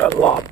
A lot.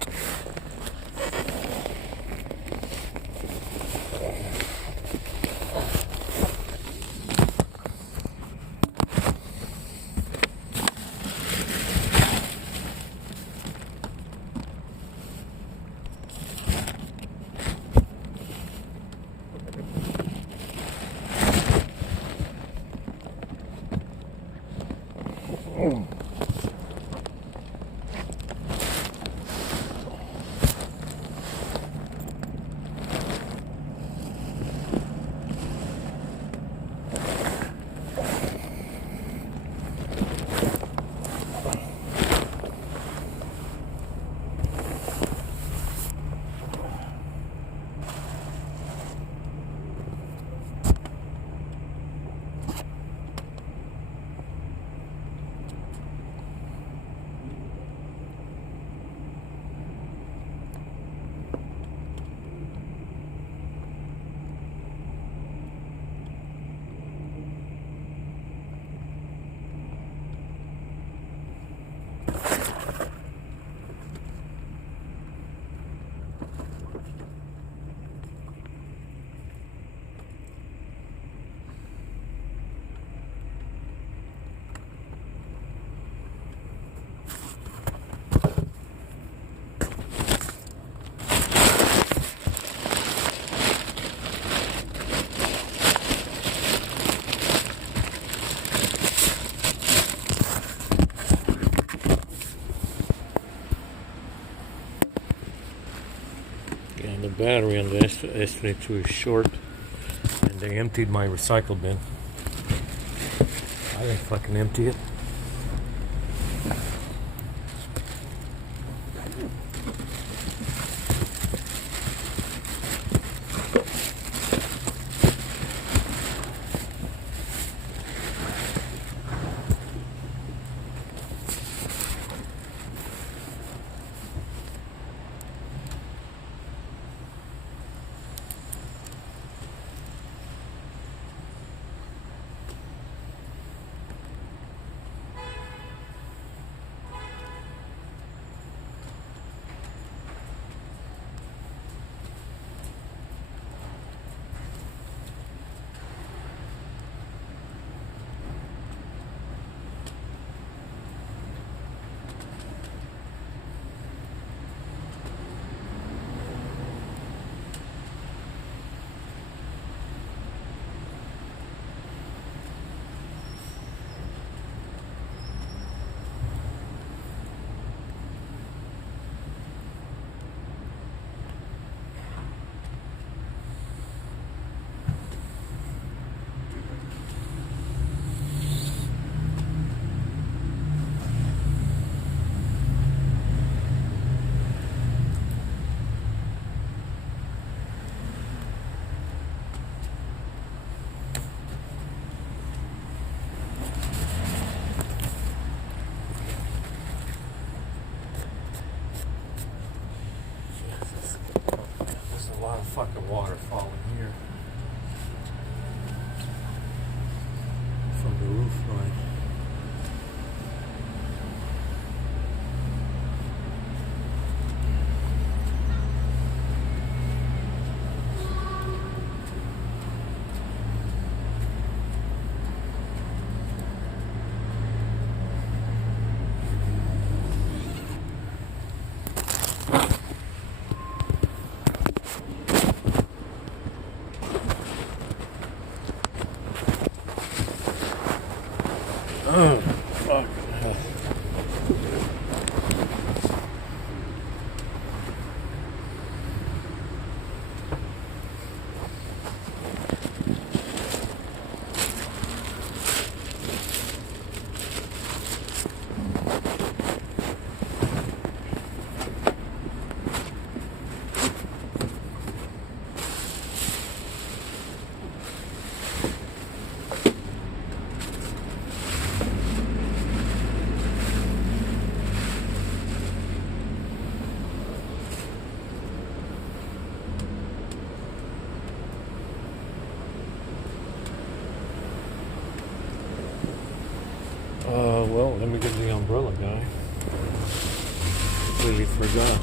And the battery on the S22 is short, and they emptied my recycle bin. I didn't fucking empty it. fine. Oh, fuck. Well, let me get the umbrella guy. Completely forgot.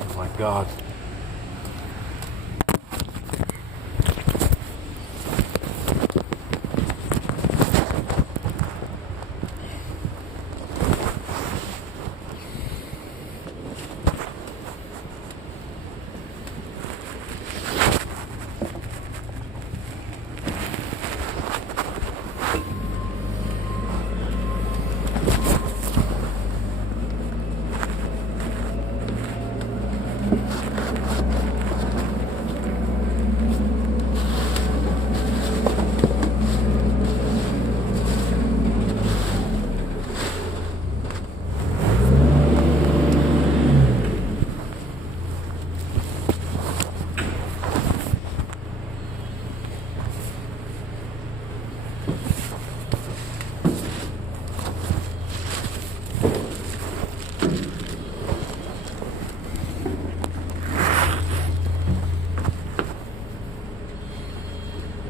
Oh my god.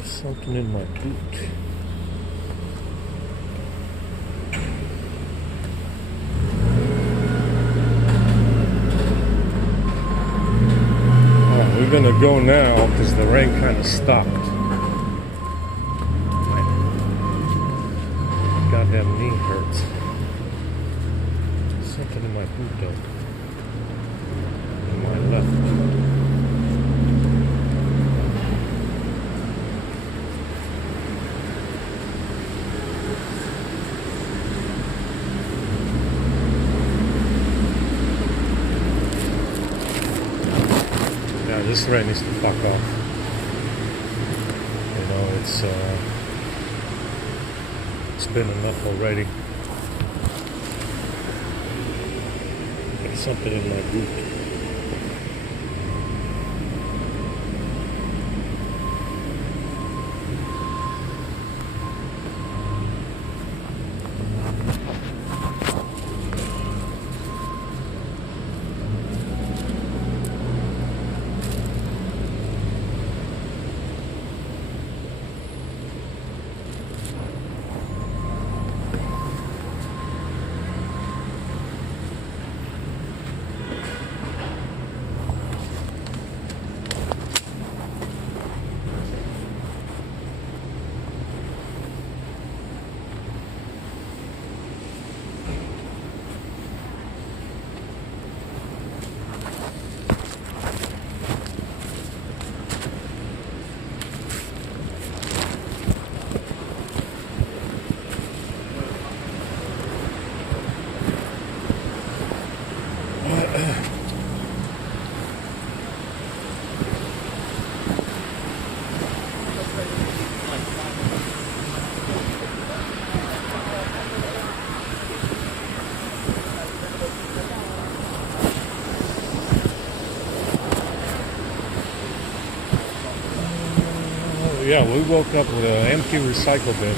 Something in my boot. Oh, we're gonna go now because the rain kind of stopped. My goddamn knee hurts. Something in my boot though. In my left boot. This rain needs to fuck off. You know, it's been enough already. There's something in my boot. Yeah, we woke up with an empty recycle bin.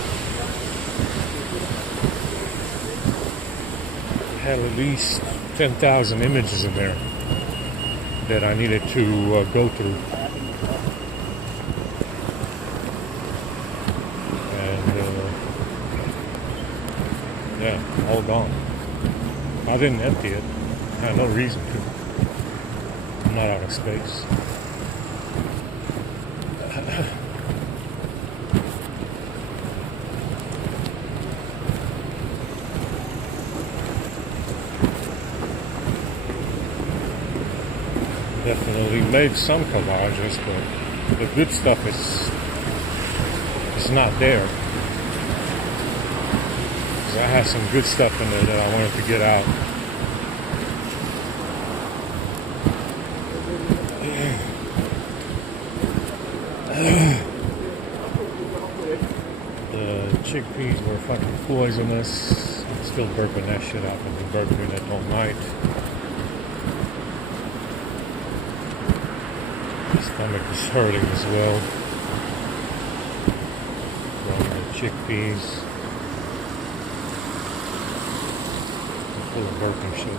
It had at least 10,000 images in there that I needed to go through. Yeah, all gone. I didn't empty it. I had no reason to. I'm not out of space. Definitely made some collages, but the good stuff is not there. I had some good stuff in there that I wanted to get out. The chickpeas were fucking poisonous. I'm still burping that shit out. I've been burping it all night. My stomach is hurting as well. From the chickpeas. Full of burping shit.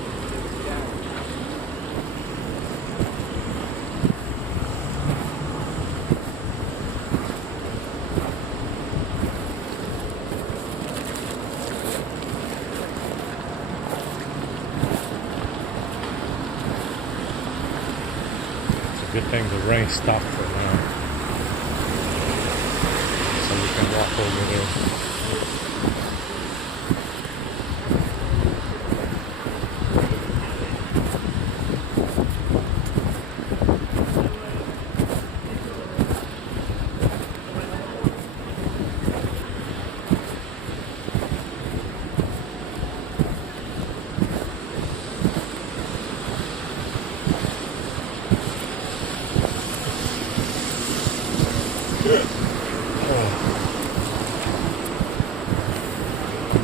It's a good thing the rain stopped for now. So we can walk over there.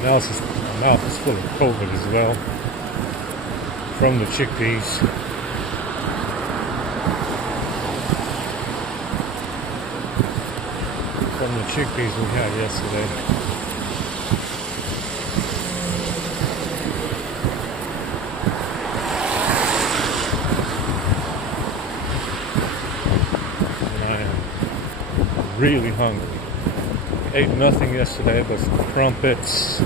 My mouth is full of COVID as well from the chickpeas. From the chickpeas we had yesterday. And I am really hungry. Ate nothing yesterday but crumpets.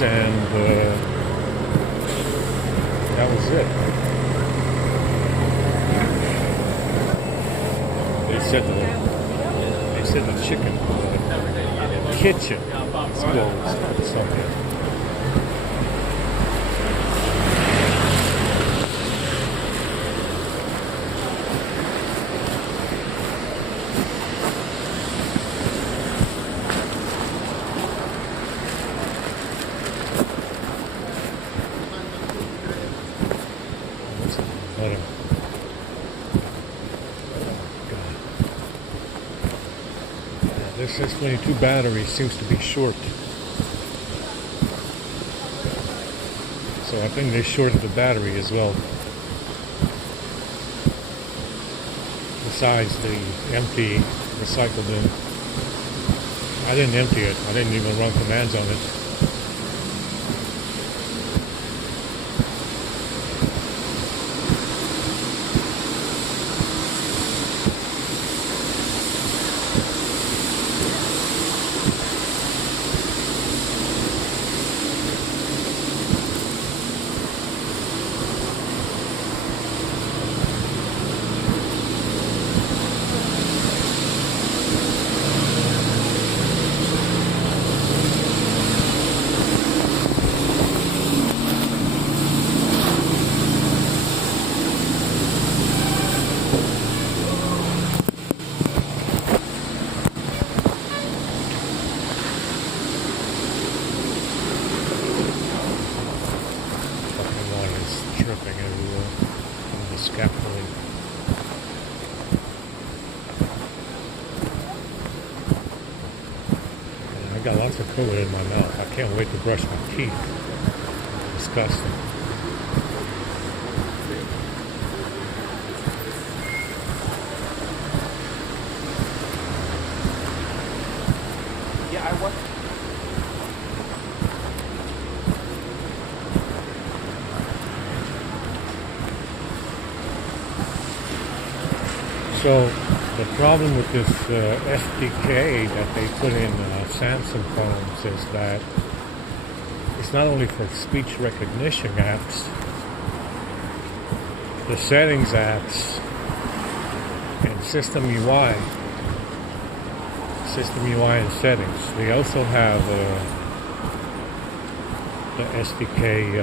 And that was it. They said the chicken kitchen is closed on Sunday. This S22 battery seems to be short. So I think they shorted the battery as well. Besides the empty recycle bin. I didn't empty it. I didn't even run commands on it. I got lots of COVID in my mouth. I can't wait to brush my teeth. Disgusting. Yeah, I was. So The problem with this SDK that they put in Samsung phones is that it's not only for speech recognition apps, the settings apps, and system UI and settings. They also have the SDK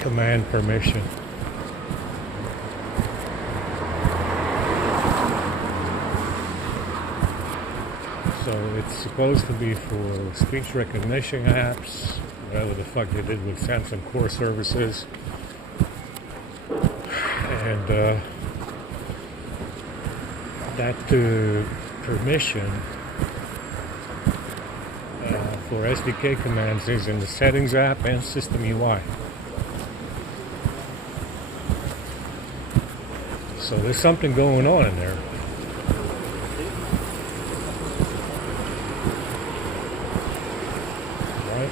command permission. So it's supposed to be for speech recognition apps, whatever the fuck they did with Samsung Core services. And that permission for SDK commands is in the settings app and system UI. So there's something going on in there. Right?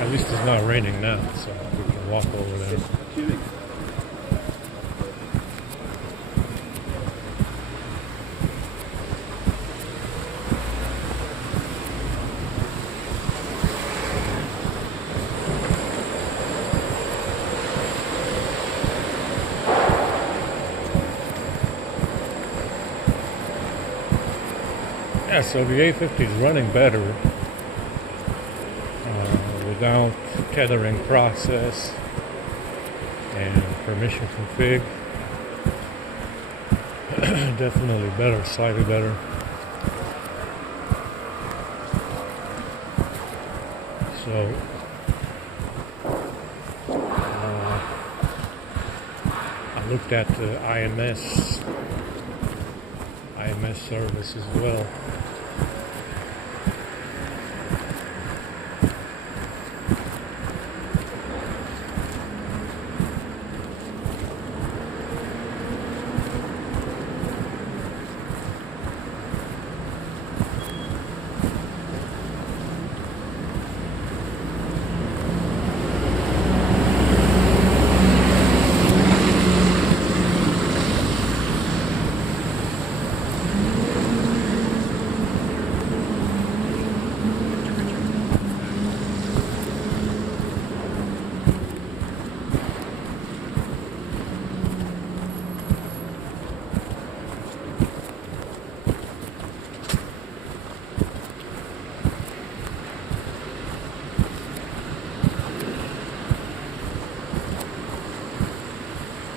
At least it's not raining now, so we can walk over there. Yeah, so the A50 is running better without tethering process and permission config. Definitely better, slightly better. So I looked at the IMS service as well.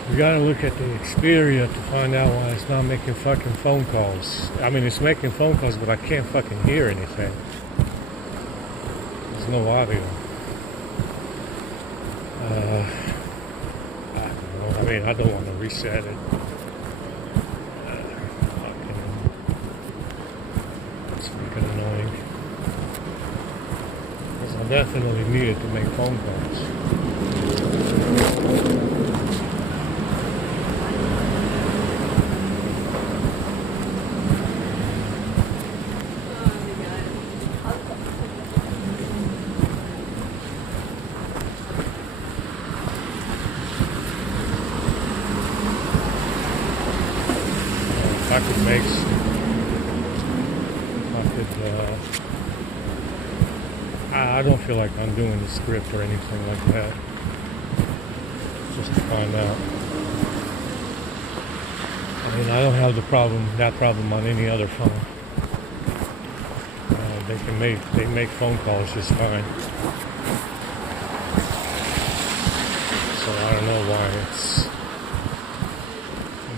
You gotta look at the Xperia to find out why it's not making fucking phone calls. I mean, it's making phone calls, but I can't fucking hear anything. There's no audio. I don't know. I mean, I don't want to reset it. It's fucking annoying. Because I definitely need it to make phone calls. I don't feel like I'm doing the script or anything like that. Just to find out. I mean, I don't have that problem on any other phone. They make phone calls just fine. So I don't know why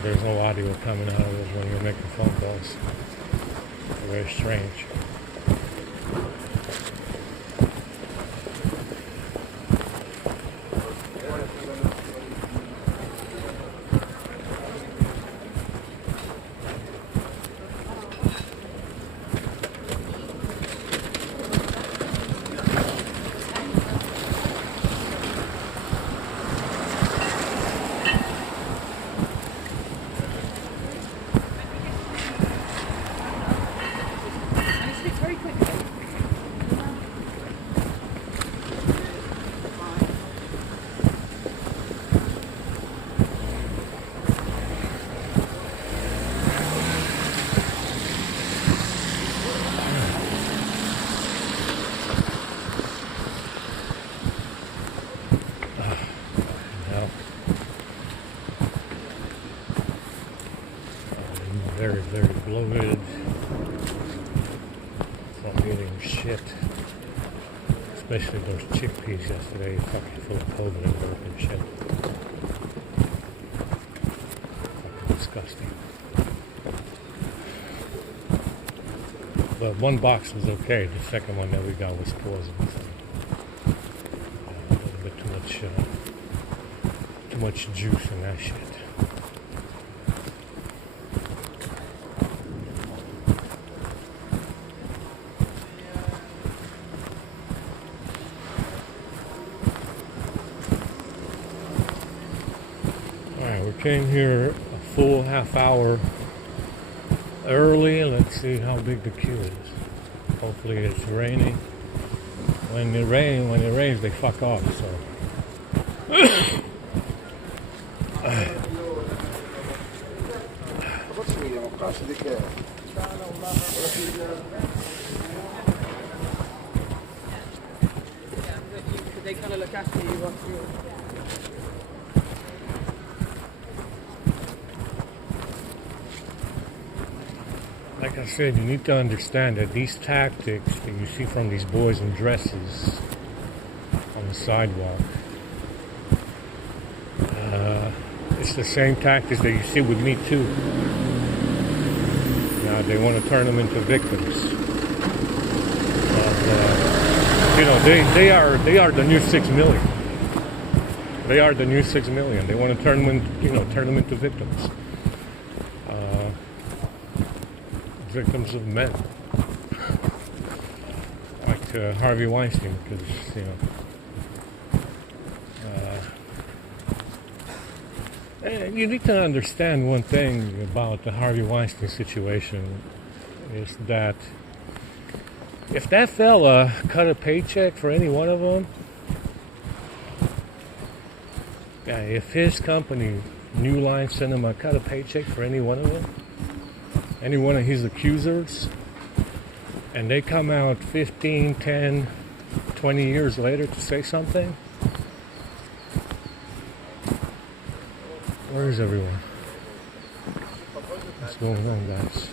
there's no audio coming out of it when you're making phone calls. Very strange. Especially those chickpeas yesterday, fucking full of COVID and dirt and shit. Fucking disgusting. But one box was okay. The second one that we got was poisonous. A little bit too much juice in that shit. Alright, we came here a full half hour early. Let's see how big the queue is. Hopefully it's raining. When it rains, they fuck off. So. They kind of look after you. Like I said, you need to understand that these tactics that you see from these boys in dresses on the sidewalk, it's the same tactics that you see with Me Too. Now they want to turn them into victims. But, you know, they are the new 6 million. They are the new 6 million. They want to turn them into victims. Victims of men, like Harvey Weinstein, because you need to understand one thing about the Harvey Weinstein situation is that if that fella cut a paycheck for any one of them, if his company, New Line Cinema, cut a paycheck for any one of them, any one of his accusers, and they come out 15, 10, 20 years later to say something, where is everyone? What's going on, guys?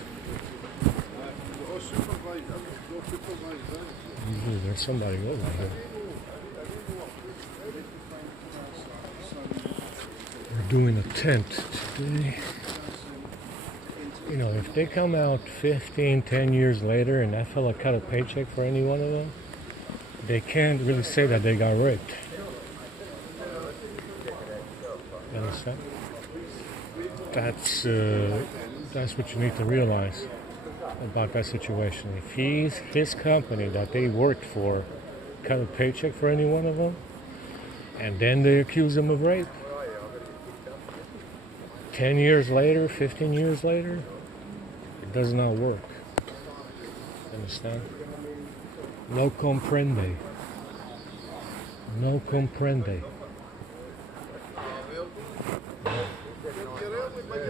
Usually there's somebody over here. We're doing a tent today. You know, if they come out 15, 10 years later and that fella cut a paycheck for any one of them, they can't really say that they got raped. You understand? That's what you need to realize about that situation. If his company that they worked for cut a paycheck for any one of them, and then they accuse him of rape, 10 years later, 15 years later, it does not work. Understand? No comprende. No comprende.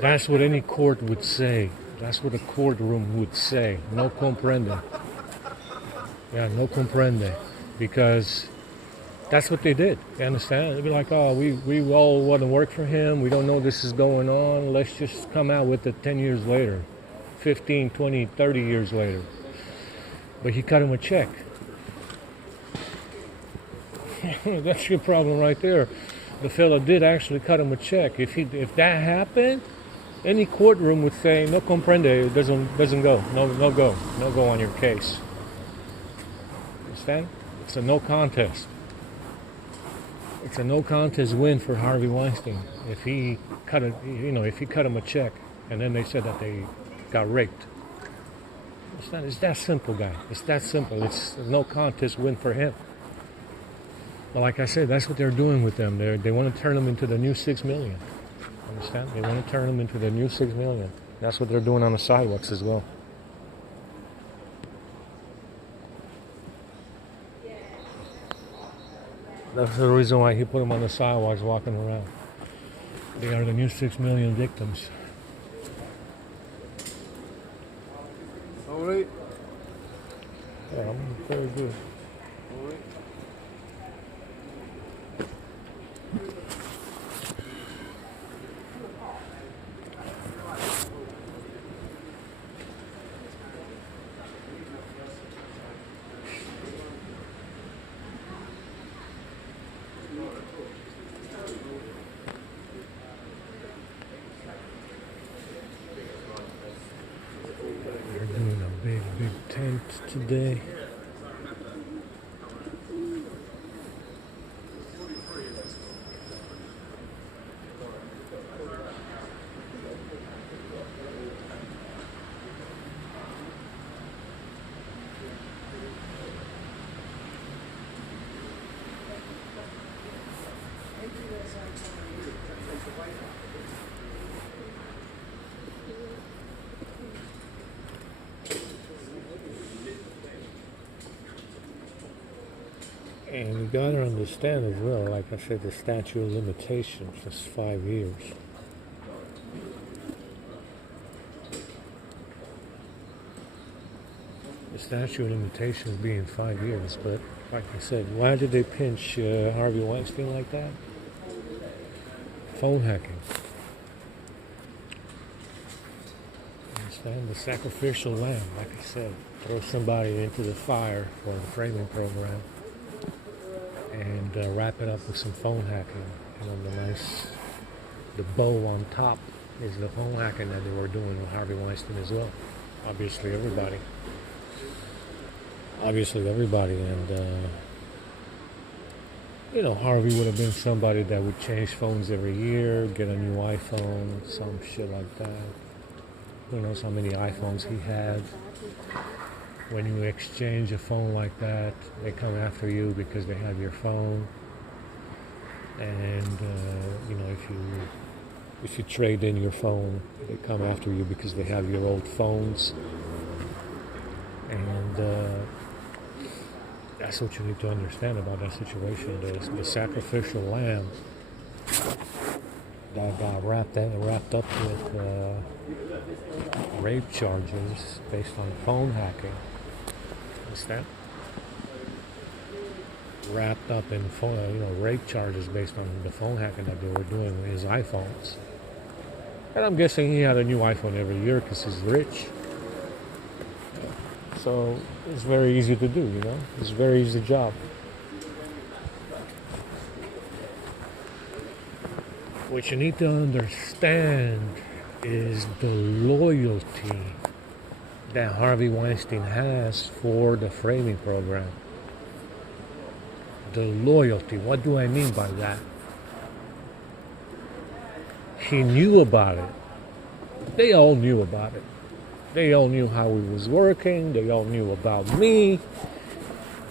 That's what any court would say. That's what a courtroom would say. No comprende. Yeah, no comprende. Because that's what they did. You understand? They'd be like, oh, we all want to work for him. We don't know this is going on. Let's just come out with it 10 years later. 15, 20, 30 years later. But he cut him a check. That's your problem right there. The fella did actually cut him a check. If that happened, any courtroom would say, no comprende, doesn't go. No go on your case. Understand? It's a no contest. It's a no contest win for Harvey Weinstein. If he cut him a check, and then they said that they got raped. Understand? It's that simple, guy. It's that simple. It's a no contest win for him. But like I said, that's what they're doing with them. They want to turn them into the new 6 million. Understand? They want to turn them into the new 6 million. That's what they're doing on the sidewalks as well. That's the reason why he put them on the sidewalks walking around. They are the new 6 million victims. All right. Yeah, I'm very good. All right. today. And you gotta understand as well, like I said, the statute of limitations is 5 years. The statute of limitations being 5 years, but like I said, why did they pinch Harvey Weinstein like that? Phone hacking. Understand? The sacrificial lamb, like I said, throw somebody into the fire for the framing program. And wrap it up with some phone hacking. And on the bow on top is the phone hacking that they were doing with Harvey Weinstein as well. Obviously everybody. And Harvey would have been somebody that would change phones every year, get a new iPhone, some shit like that. Who knows how many iPhones he had. When you exchange a phone like that, they come after you because they have your phone. And if you trade in your phone, they come after you because they have your old phones. And that's what you need to understand about that situation. The sacrificial lamb that got wrapped up with rape charges based on phone hacking. Understand? Wrapped up in rape charges based on the phone hacking that they were doing with his iPhones. And I'm guessing he had a new iPhone every year because he's rich. So it's very easy to do, It's a very easy job. What you need to understand is the loyalty that Harvey Weinstein has for the framing program. The loyalty. What do I mean by that? He knew about it. They all knew about it. They all knew how he was working. They all knew about me.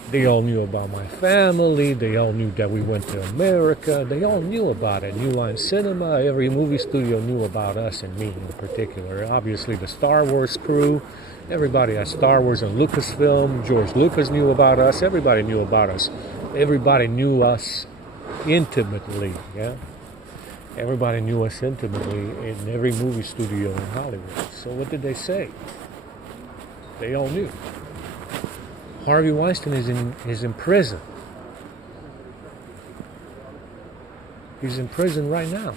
They all knew about my family. They all knew that we went to America. They all knew about it. New Line Cinema, every movie studio knew about us and me in particular. Obviously, the Star Wars crew, everybody at Star Wars and Lucasfilm, George Lucas knew about us. Everybody knew about us. Everybody knew us intimately, yeah? Everybody knew us intimately in every movie studio in Hollywood. So what did they say? They all knew. Harvey Weinstein is in prison. He's in prison right now.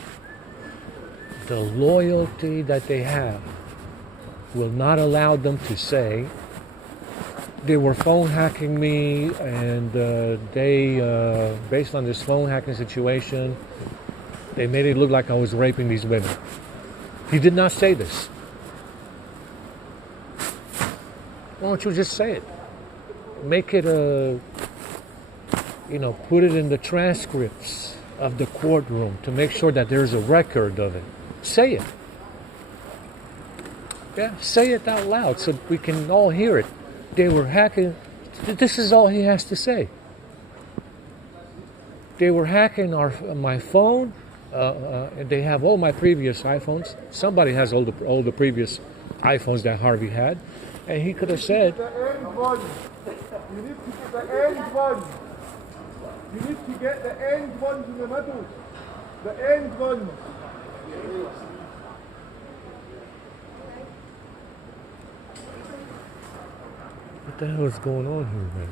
The loyalty that they have will not allow them to say they were phone hacking me and they, based on this phone hacking situation, they made it look like I was raping these women. He did not say this. Why don't you just say it? Make it put it in the transcripts of the courtroom to make sure that there's a record of it. Say it. Yeah, say it out loud so we can all hear it. They were hacking. This is all he has to say. They were hacking my phone. And they have all my previous iPhones. Somebody has all the previous iPhones that Harvey had. And he could have said, The end one. You need to get the end one. You need to get the end ones in the middle. The end ones. what the hell is going on here, man?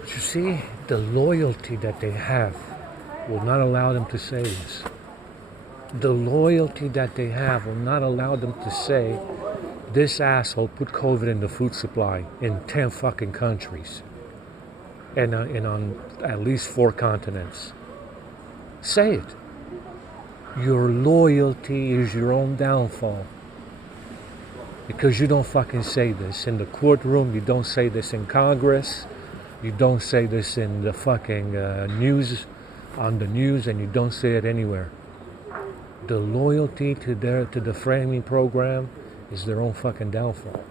But you see, the loyalty that they have will not allow them to say this. The loyalty that they have will not allow them to say, this asshole put COVID in the food supply in 10 fucking countries. And on at least 4 continents. Say it. Your loyalty is your own downfall. Because you don't fucking say this in the courtroom, you don't say this in Congress, you don't say this in the fucking news, on the news, and you don't say it anywhere. The loyalty to the framing program is their own fucking downfall.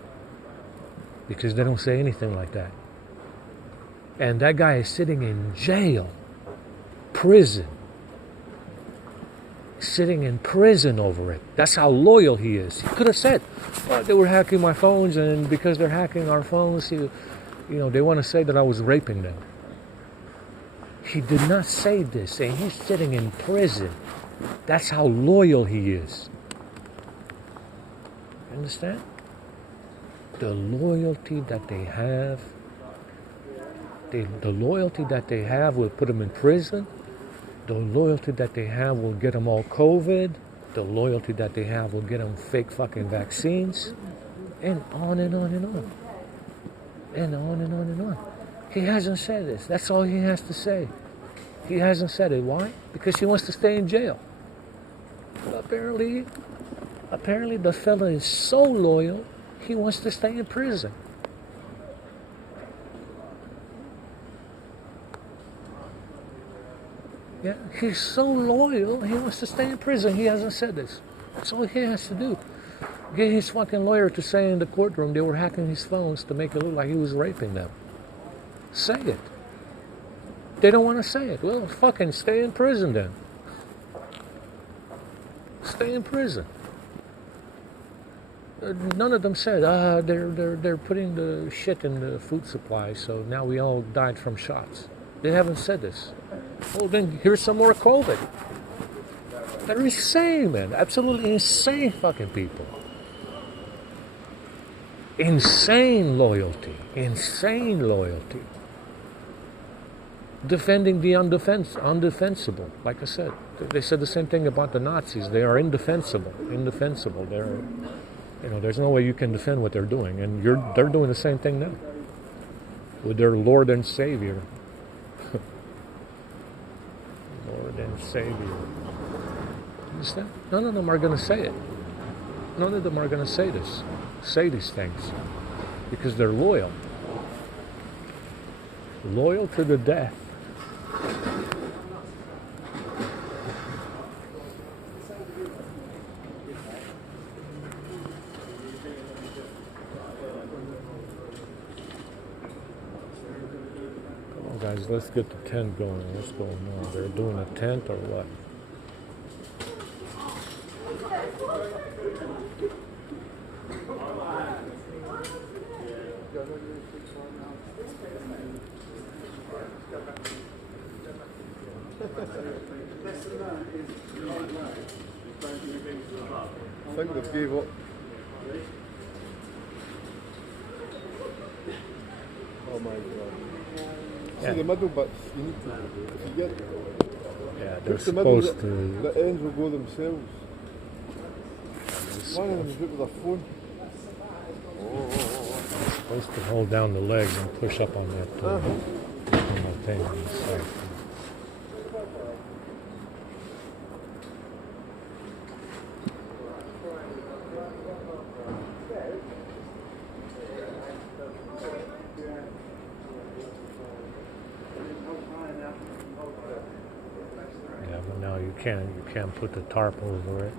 Because they don't say anything like that. And that guy is sitting in jail, prison. Sitting in prison over it. That's how loyal he is. He could have said, well, they were hacking my phones, and because they're hacking our phones, they want to say that I was raping them. He did not say this, and he's sitting in prison. That's how loyal he is. Understand? The loyalty that they have, the loyalty that they have will put them in prison. The loyalty that they have will get them all COVID. The loyalty that they have will get them fake fucking vaccines. And on and on and on. And on and on and on. He hasn't said this. That's all he has to say. He hasn't said it. Why? Because he wants to stay in jail. But apparently the fella is so loyal, he wants to stay in prison. Yeah, he's so loyal, he wants to stay in prison. He hasn't said this. That's all he has to do. Get his fucking lawyer to say in the courtroom they were hacking his phones to make it look like he was raping them. Say it. They don't want to say it. Well, fucking stay in prison then. Stay in prison. None of them said, they're putting the shit in the food supply, so now we all died from shots. They haven't said this. Well, then here's some more COVID. They're insane, man. Absolutely insane fucking people. Insane loyalty. Insane loyalty. Defending the undefensible. Like I said, they said the same thing about the Nazis. They are indefensible. Indefensible. There's no way you can defend what they're doing, and they're doing the same thing now with their Lord and Savior. Lord and Savior. Understand? None of them are going to say it. None of them are going to say these things, because they're loyal. Loyal to the death. Guys, let's get the tent going. What's going on? They're doing a tent or what? I think they've gave up. Oh my god. Yeah. See the middle bits, you need to, if you get, they're the middle, supposed to. the ends will go themselves. One of them is with a phone. Supposed to hold down the legs and push up on that thing on the side. You can't put the tarp over it.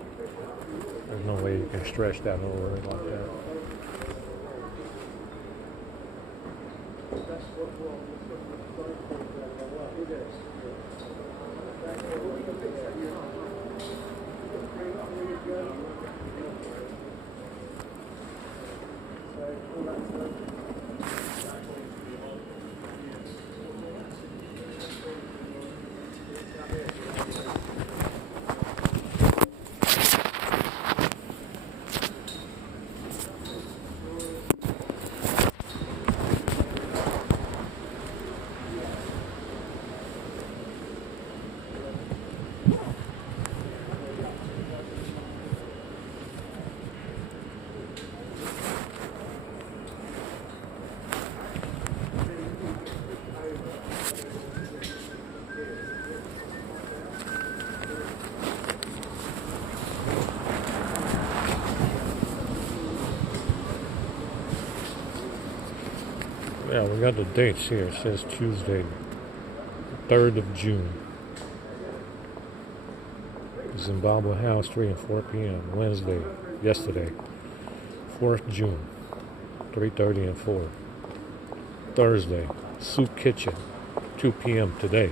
There's no way you can stretch that over it like that. Yeah, we got the dates here. It says Tuesday, 3rd of June. Zimbabwe House, 3 and 4 p.m. Wednesday, yesterday, 4th June, 3:30 and 4. Thursday, Soup Kitchen, 2 p.m. today.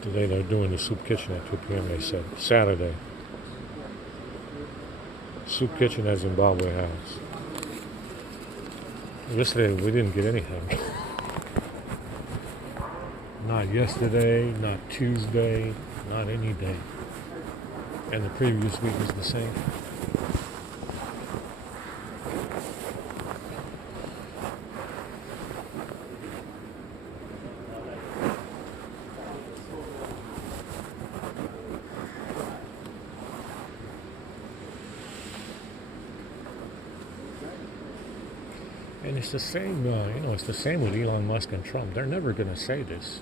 Today they're doing the Soup Kitchen at 2 p.m. they said. Saturday, Soup Kitchen at Zimbabwe House. Yesterday we didn't get anything. Not yesterday, not Tuesday, not any day. And the previous week was the same. And it's the same, it's the same with Elon Musk and Trump. They're never going to say this,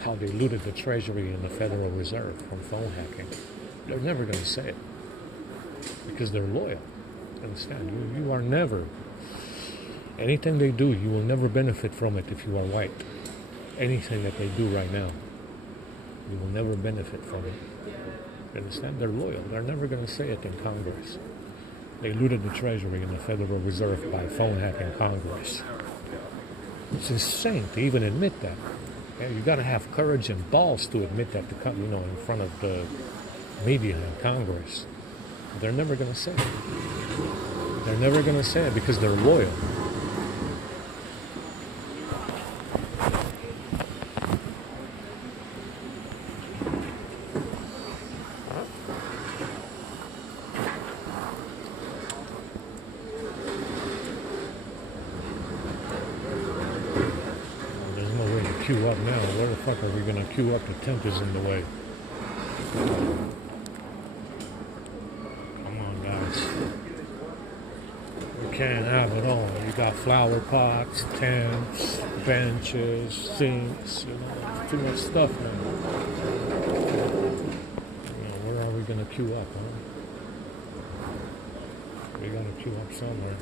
how they looted the Treasury and the Federal Reserve from phone hacking. They're never going to say it because they're loyal. Understand? You are never, anything they do, you will never benefit from it if you are white. Anything that they do right now, you will never benefit from it. Understand? They're loyal. They're never going to say it in Congress. They looted the Treasury and the Federal Reserve by phone hacking Congress. It's insane to even admit that. Yeah, you got to have courage and balls to admit that, in front of the media and Congress. They're never going to say it. They're never going to say it because they're loyal. Queue up now. Where the fuck are we going to queue up? The tent is in the way. Come on, guys. We can't have it all. You got flower pots, tents, benches, sinks, there's too much stuff now. Where are we going to queue up, huh? We got to queue up somewhere.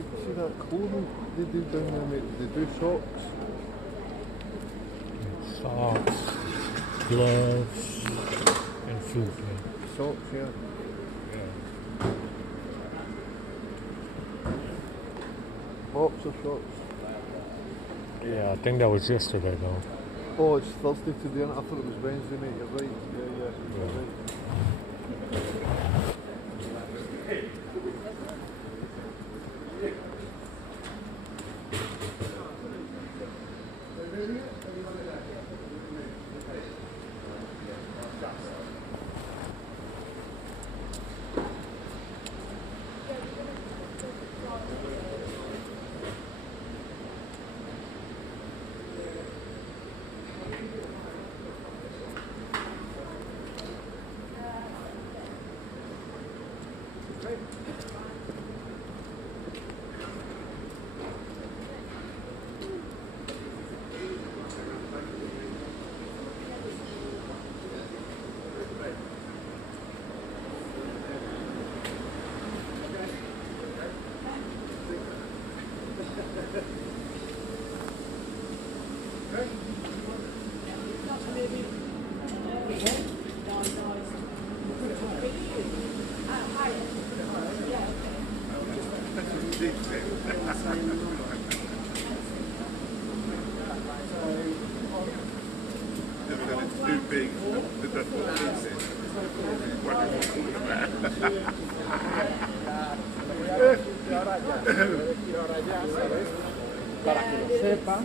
See that clothing they do down there, mate? They do socks. Socks, gloves, and food, yeah. Socks, yeah. Lots of socks. Yeah, I think that was yesterday though. Oh, it's Thursday today, and I thought it was Wednesday, mate. You're right. Yeah. You're right. Too big. That's what he said. What are you talking about? Quiero rayar, ¿sabes? Para que lo sepa.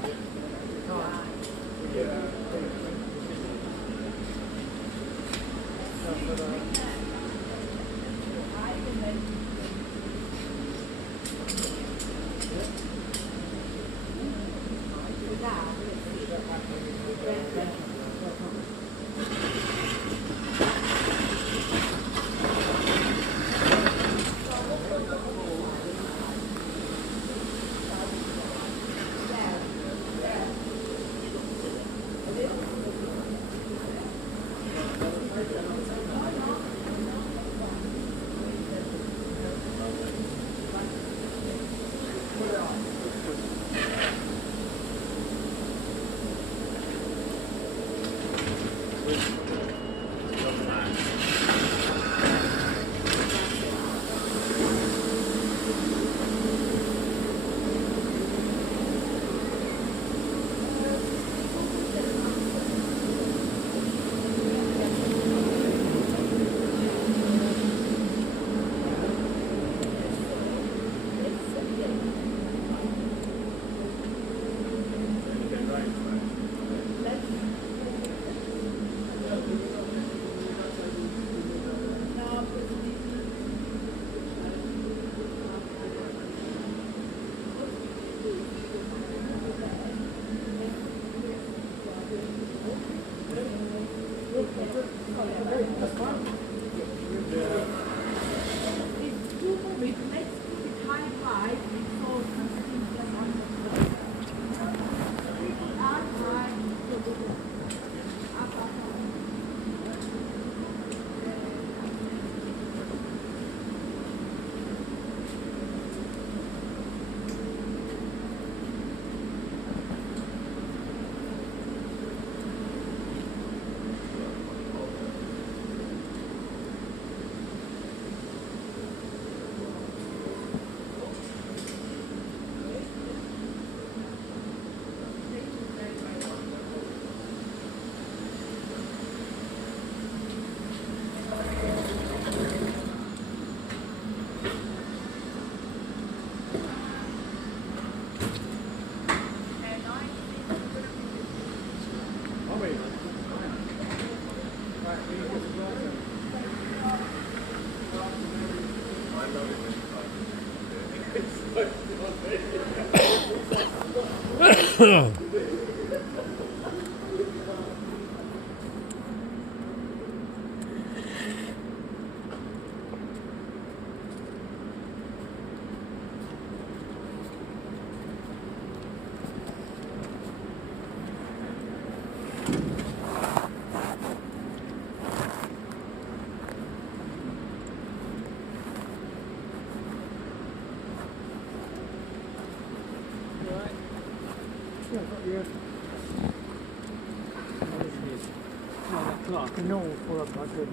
No, for a bucket,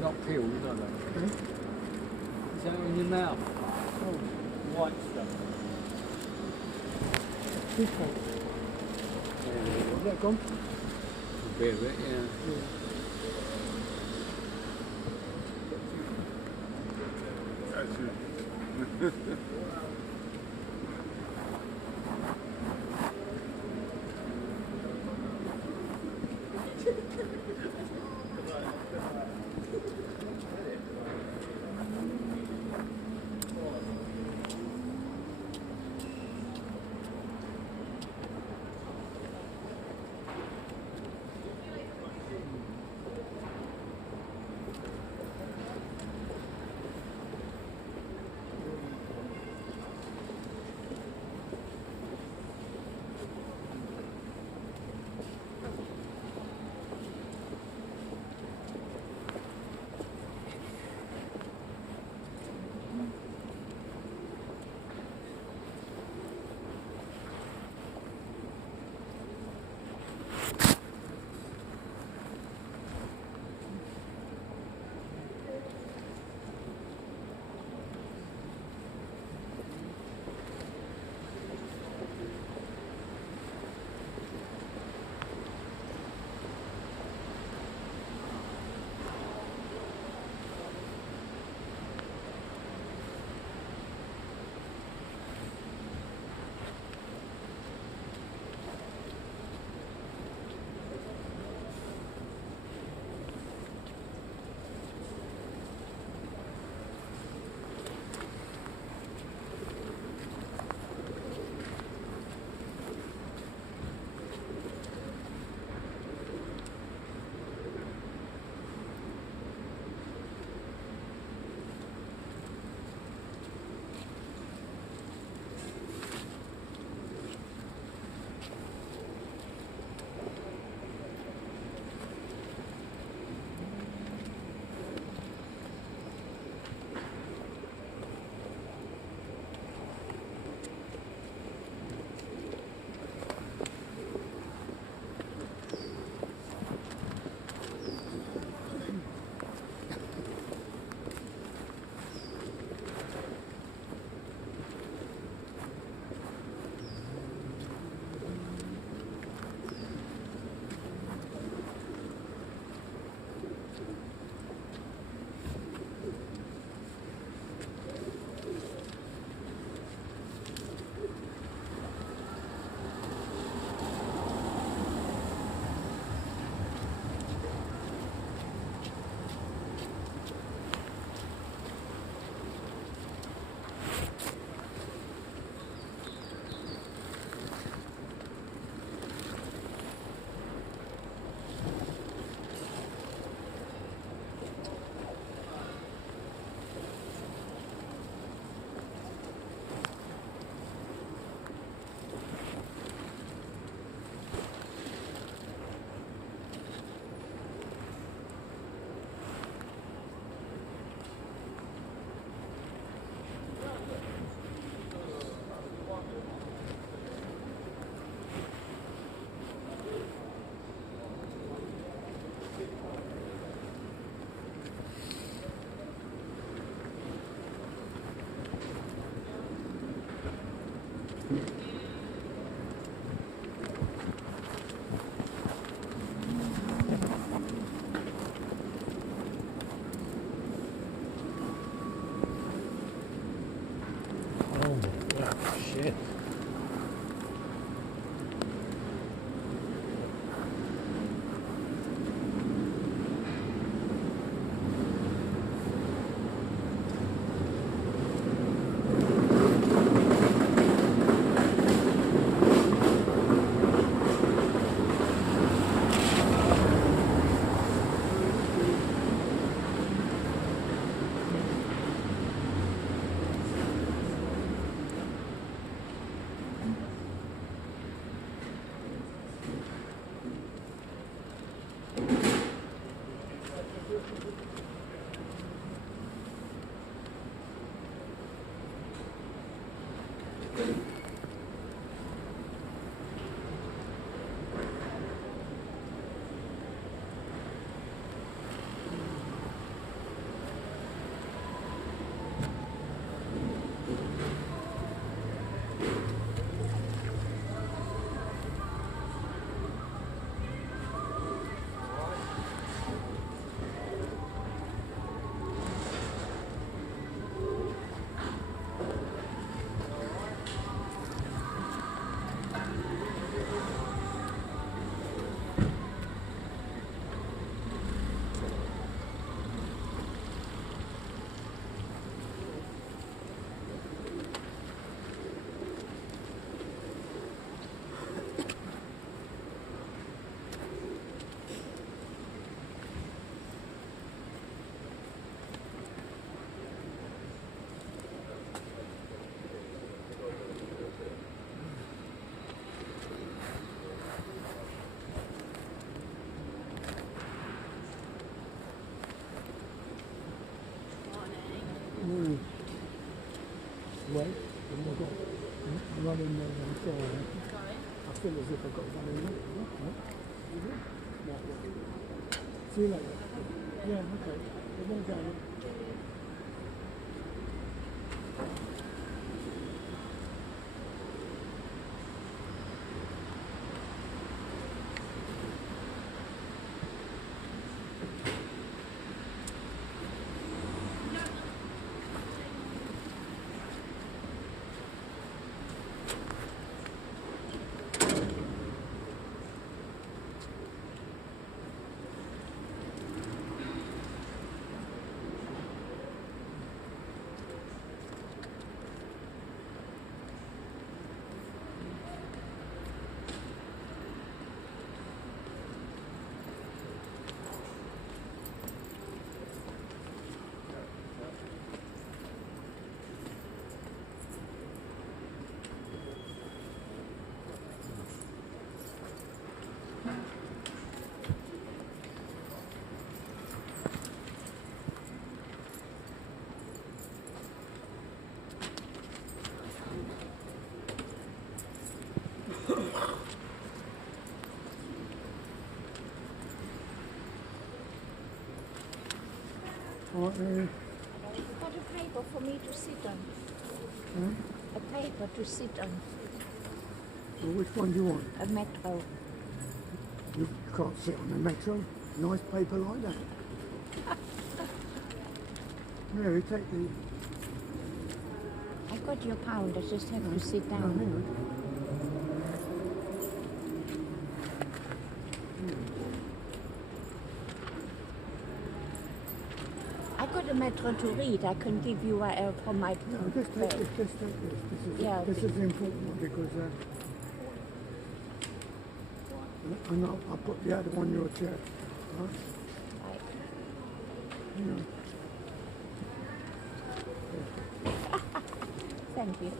not peeled, are they? Is that in your mouth? Oh, white stuff. Is that gone? A bit of it, yeah. Shit. Wait, I've got run in there and so I feel as if I've got run in there. See you later. Yeah, okay. It won't go. Right, You've got a paper for me to sit on. A paper to sit on. well, which one do you want? A metro. You can't sit on the metro. Nice paper like that. Mary, take the... I got your pound, I just have to sit No, down. hang on. I got a metro to read. I can give you from my... No, just take this, just take this. This is the important one because and I'll put the other on your chair. Right? Right. Hang on. Thank you.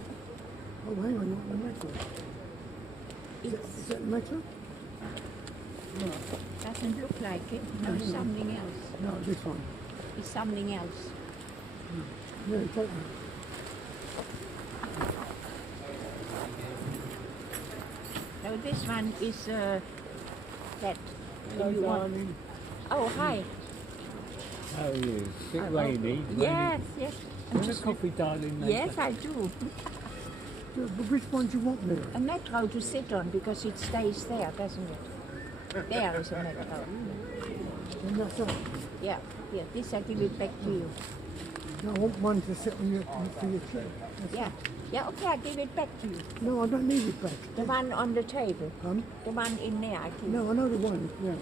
Oh, hang on, you want the metro? Is It that the metro? No, doesn't look like it. No, it's something else. no, this one. It's something else. Yeah, take that. So this one is that. Hello, you want. darling. Oh, hi. How are you? Is it rainy? Yes, yes. I'm Want a just... coffee, darling? later? Yes, I do. Yeah, but which one do you want, Mary? A metro to sit on because it stays there, doesn't it? There is a metro. And that's it. Yeah, yeah. This I give it back to you. No, I want one to sit on your, for your chair. That's Yeah, it. Yeah, okay, I give it back to you. No, I don't need it back. The one on the table. Pardon? The one in there, I give. No, I know the one. Yeah.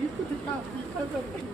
You put it out because of it.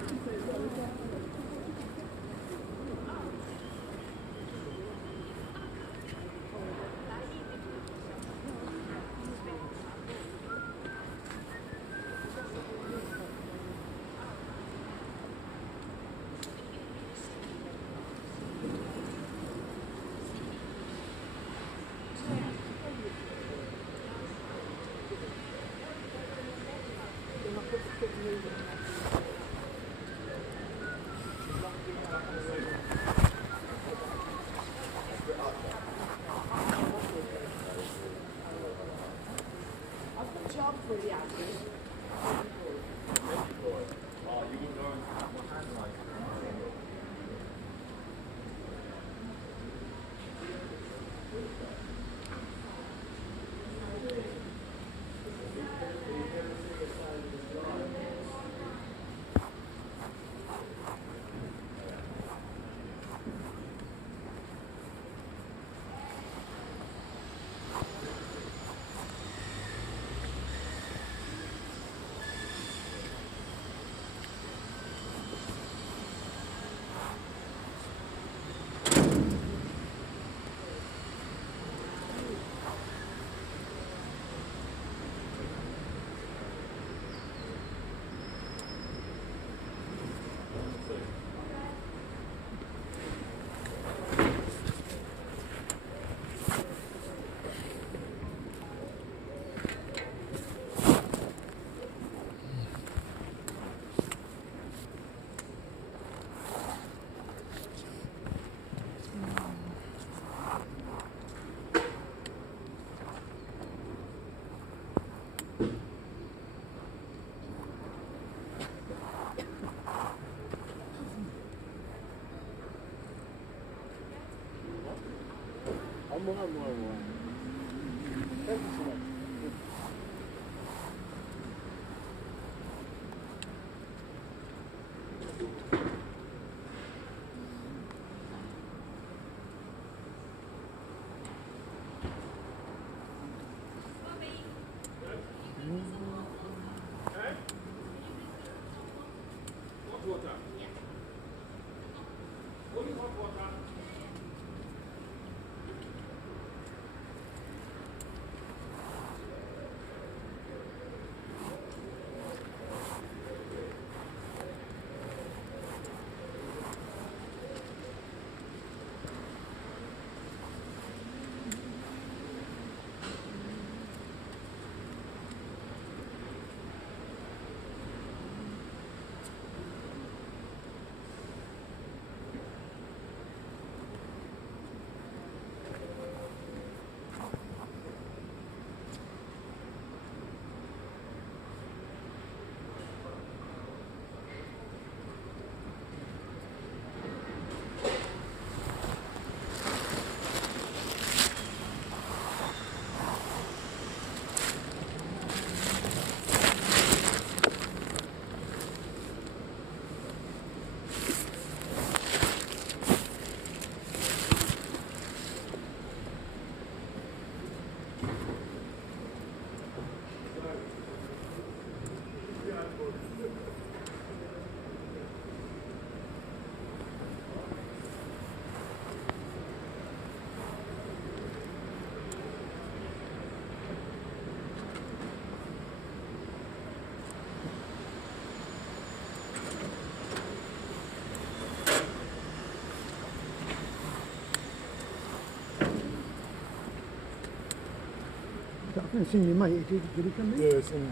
I've seen your mate. Did he come in? Yeah, it's in.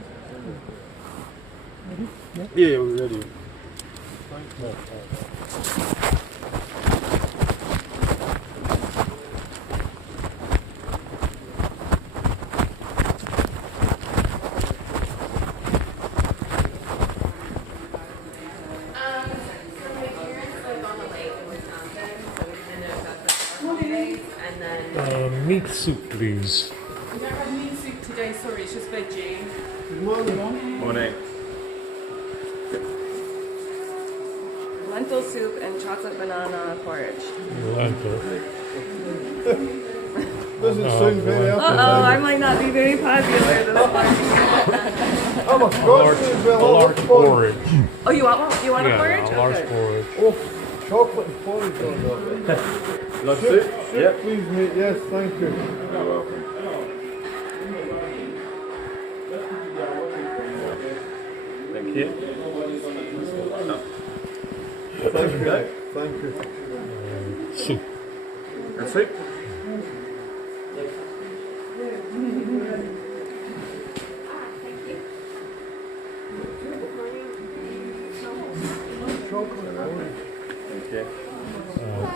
Ready? Yeah, we're ready. Meat soup, please. We don't have meat soup today, sorry, it's just veggie. Good morning. Morning. Lentil soup and chocolate banana porridge. Lentil. Doesn't sound very Uh-oh, I might not be very popular this morning. I'm a large, crusty as well. a large porridge. Oh, you want one? You want a Yeah, porridge? a large Okay. porridge. Oh, chocolate and porridge on that. That's Soup, it? Yep. please, mate. Yes, thank you. You're welcome. Thank you. Thank you. Thank you. Soup. That's it? Chocolate and porridge. Thank you.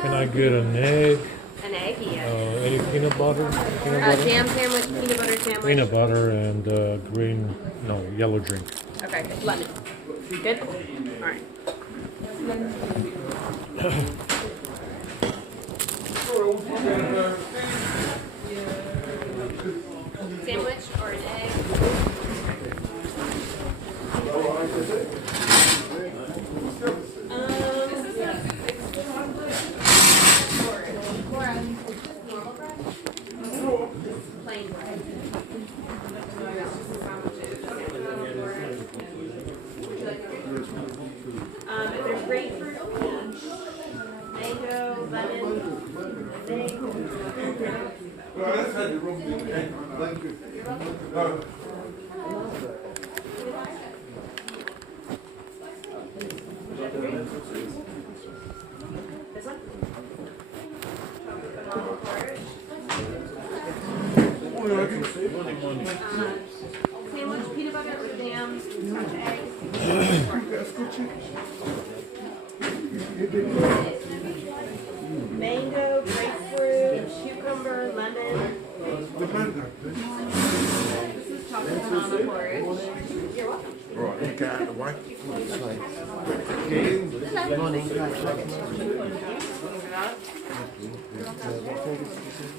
Can I get an egg? An egg, yeah. Any peanut butter? Peanut butter? Jam sandwich, peanut butter sandwich. Peanut butter and green, no, yellow drink. Okay, lemon. Good? Alright. Sandwich or an egg? Plain bread. If there's grapefruit, peach, mango, lemon, Thank you. this one? Banana porridge. Sandwich, peanut butter with jam, eggs. Mango, grapefruit, cucumber, lemon. This is chocolate banana porridge. You're welcome. Right, you get out of the way.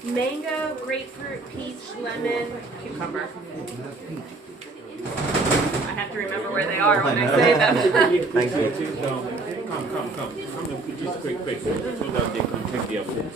Mango, grapefruit, peach, lemon, cucumber. I have to remember where they are when I say them. Thank you. Come. Come and put this quick so that they can take their food.